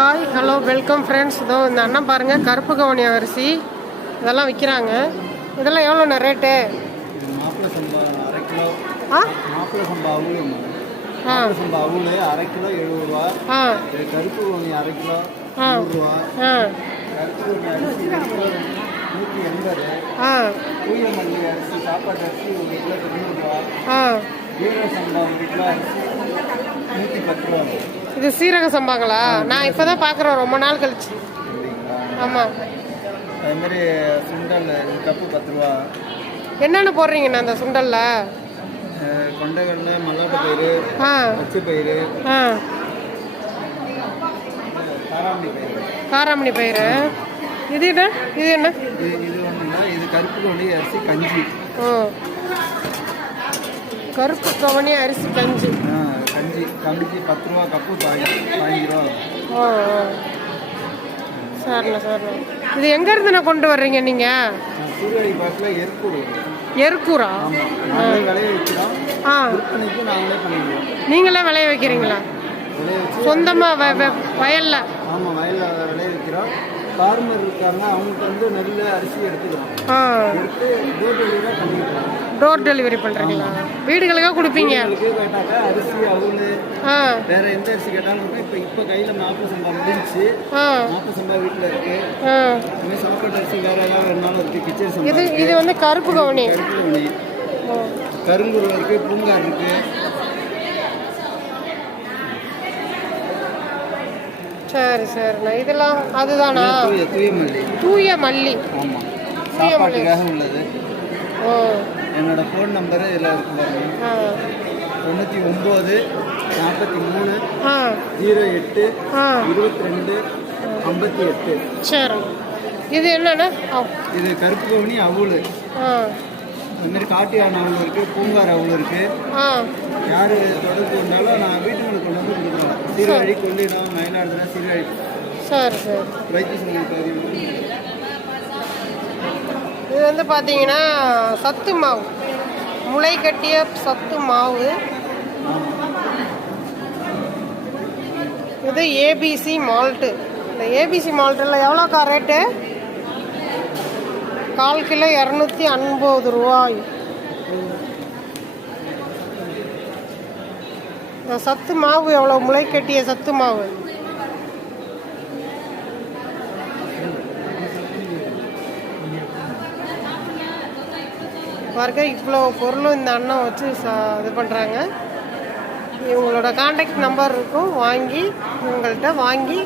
Hi hello welcome friends. இதோ இந்த அண்ணன் பாருங்கள், கருப்பு கவுனி அரிசி இதெல்லாம் விற்கிறாங்க. இதெல்லாம் எவ்வளோண்ணா ரேட்டு? மாப்பிள சம்பா அரை கிலோ. மாப்பிள சம்பா அவுள் அரை கிலோ 70 ரூபா. கருப்பு கவுனி அரை கிலோ 100 ரூபா. கருப்பு கவுனி அரிசி 180. தூய மல்லி அரிசி சாப்பாட்டு அரிசி 1 கிலோ 90 ரூபா. சீரக சம்பா 1 கிலோ அரிசி 110 ரூபா. இது சீரக சம்பாங்களா? நான் இப்போ தான் பார்க்குறேன், ரொம்ப நாள் கழிச்சு. ஆமாம். அதுமாதிரி சுண்டல் கப்பு 10 ரூபா. என்னென்ன போடுறீங்கண்ணா அந்த சுண்டலில்? கொண்டைக்கடலை, மல்லாட்டை பயிறு, பச்சை பயிறு, காராமணி பயிறு. இது என்ன? இது ஒன்றுங்களா? இது கருப்பு கவுனி அரிசி கஞ்சி. கருப்பு கவுனி அரிசி கஞ்சி. கஞ்சி 10 ரூபா கப்பு, 15 ரூபா. சரிண்ணா சரிண்ணா. இது எங்கேருந்து கொண்டு வர்றீங்க நீங்கள்? சூரியவாடி பக்கத்தில் எருக்கூர். எருக்கூரா? விளைய வைக்கிறோம். நாங்களே பண்ணிடுவோம். நீங்களே விளைய வைக்கிறீங்களா? சொந்தமாக வயலில்? ஆமாம், வயலில் விளைய வைக்கிறோம். ஃபார்மர் இருக்காங்க, அவங்களுக்கு நெல் அரிசி எடுத்துக்கிறோம். எடுத்து டோர் டெலிவரி பண்ணுறீங்களா? வீடுகளுக்காக கொடுப்பீங்க? கேட்டாக்கா அரிசி அவுள் வேற எந்த அரிசி கேட்டாலும் இப்போ கையில் மாப்பிள சம்பா முடிஞ்சு. மாப்பிள சம்பா வீட்டில் இருக்கு. சாப்பாட்டு அரிசி வேற ஏதாவது வேணாலும் இருக்கு. கிச்சடி சம்பா. இது கருப்பு கவுனி. கருங்குருவ இருக்கு, பூங்கார் இருக்கு. சரி சரிண்ணா. இதெல்லாம் அதுதானா? தூய மல்லி. ஆமாம், சாப்பாட்டுக்காக உள்ளது. என்னோட ஃபோன் நம்பரு இதில் இருக்கு பாருங்க. 99 43 08 22 58. சரி. இது என்னன்னா? இது கருப்பு கவுனி அவுள். இதுமாரி காட்டியான அவுள் இருக்குது, பூங்கார் அவுள் இருக்குது. யார் தொடர்பு இருந்தாலும் நான் வீட்டுங்களுக்கு கொண்டு வந்து கொடுக்குறேன். சீர்காழி, கொள்ளிடம், மயிலாடுதுறை, சீர்காழி. சரி சரி. வைத்திய இது பார்த்தீங்கன்னா சத்து மாவு, முளை கட்டிய சத்து மாவு. இது ஏபிசி மால்ட்டு. இந்த ஏபிசி மால்ட்டில் எவ்வளோக்கா ரேட்டு? 1/4 கிலோ 250 ரூபாய். இந்த சத்து மாவு எவ்வளோ? முளை கட்டிய சத்து மாவு பாருங்க. இவ்வளோ பொருளும் இந்த அண்ணன் வச்சு இது பண்ணுறாங்க. இவங்களோட கான்டாக்ட் நம்பர் இருக்கும், வாங்கி இவங்கள்ட்ட வாங்கி